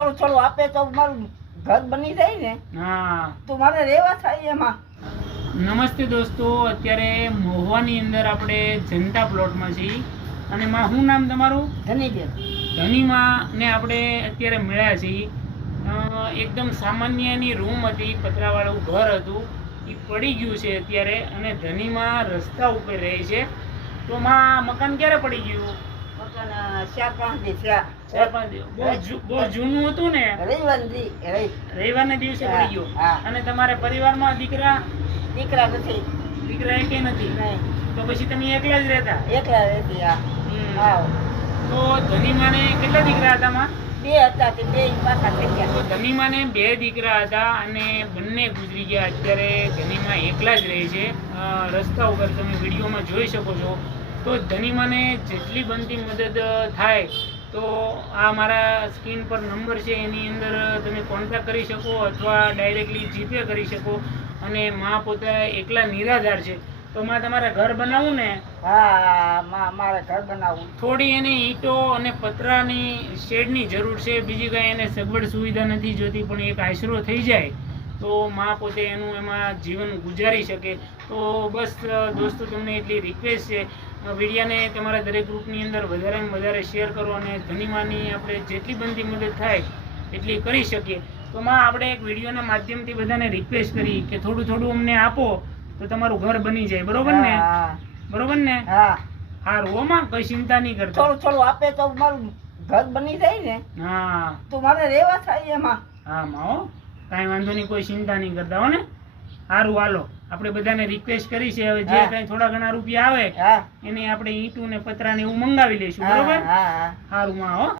થોડું થોડું આપે તો મારું ઘર બની જાય ને. હા તો મારે રહેવા થાય એમાં. નમસ્તે દોસ્તો, અત્યારે મહુવાની અંદર આપણે જનતા પ્લોટમાં છીએ અને માં શું નામ તમારું? ધનીબેન. ધનીમાં ને આપણે અત્યારે મળ્યા છીએ. એકદમ સામાન્ય એની રૂમ હતી, પતરાવાળું ઘર હતું, એ પડી ગયું છે અત્યારે અને ધનીમાં રસ્તા ઉપર રહે છે. તો માં મકાન ક્યારે પડી ગયું? મકાન 4-5 દી થયા. 4-5 દિવસ. બહુ જૂનું હતું ને, રવિવારના દિવસે પડી ગયું. હા. અને તમારે પરિવારમાં દીકરા દીકરા નથી. એકે નથી? નહીં. તો પછી તમે એકલા જ રહેતા? એકલા રહેતી. હા. હમ. હા. તો ધનીમાને કેટલા દીકરા હતા માં? 2 હતા તે 2 પાછા થઈ ગયા. તો ધનીમાને 2 દીકરા હતા અને બંને ગુજરી ગયા. અત્યારે ધનીમા એકલા જ રહે છે. રસ્તા ઉપર તમે વિડીયોમાં જોઈ શકો છો. તો ધનીમાને જેટલી બનતી મદદ થાય તો આ મારા સ્ક્રીન પર નંબર છે, એની અંદર તમે કોન્ટેક્ટ કરી શકો અથવા ડાયરેક્ટલી જીપે કરી શકો. અને માં પોતે એકલા નિરાધાર છે. તો માં તમારે ઘર બનાવવું ને, હા, મારે ઘર બનાવવું. થોડી એને ઈંટો અને પતરાની શેડની જરૂર છે. બીજી કાંઈ એને સગવડ સુવિધા નથી જોતી, પણ એક આશરો થઈ જાય તો માં પોતે એનું એમાં જીવન ગુજારી શકે. તો બસ દોસ્તો, તમને એટલી રિક્વેસ્ટ છે, વિડીયાને તમારા દરેક ગ્રુપની અંદર વધારેમાં વધારે શેર કરો અને ધનીમાની આપણે જેટલી બનતી મદદ થાય એટલી કરી શકીએ. તો માં આપણે એક વિડીયોના માધ્યમથી બધાને રિક્વેસ્ટ કરી કે થોડું થોડું અમને આપો તો તમારું ઘર બની જાય. બરોબર ને? હા. બરોબર ને? હા. હારું હો માં, કઈ ચિંતા નહીં કરતા. થોડું થોડું આપે તો મારું ઘર બની જાય ને. હા તો મારે રહેવા થાય એમાં. હા માં હો, કાંઈ વાંધો નહીં, કોઈ ચિંતા નહીં કરતા હો ને. સારું, હાલો, આપણે બધાને રિક્વેસ્ટ કરી છે. હવે જે હા. કાંઈ થોડા ઘણા રૂપિયા આવે હા. એને આપણે ઈંટું ને પતરા ને એવું મંગાવી લઈશું. બરોબર? હા. સારું માં હો.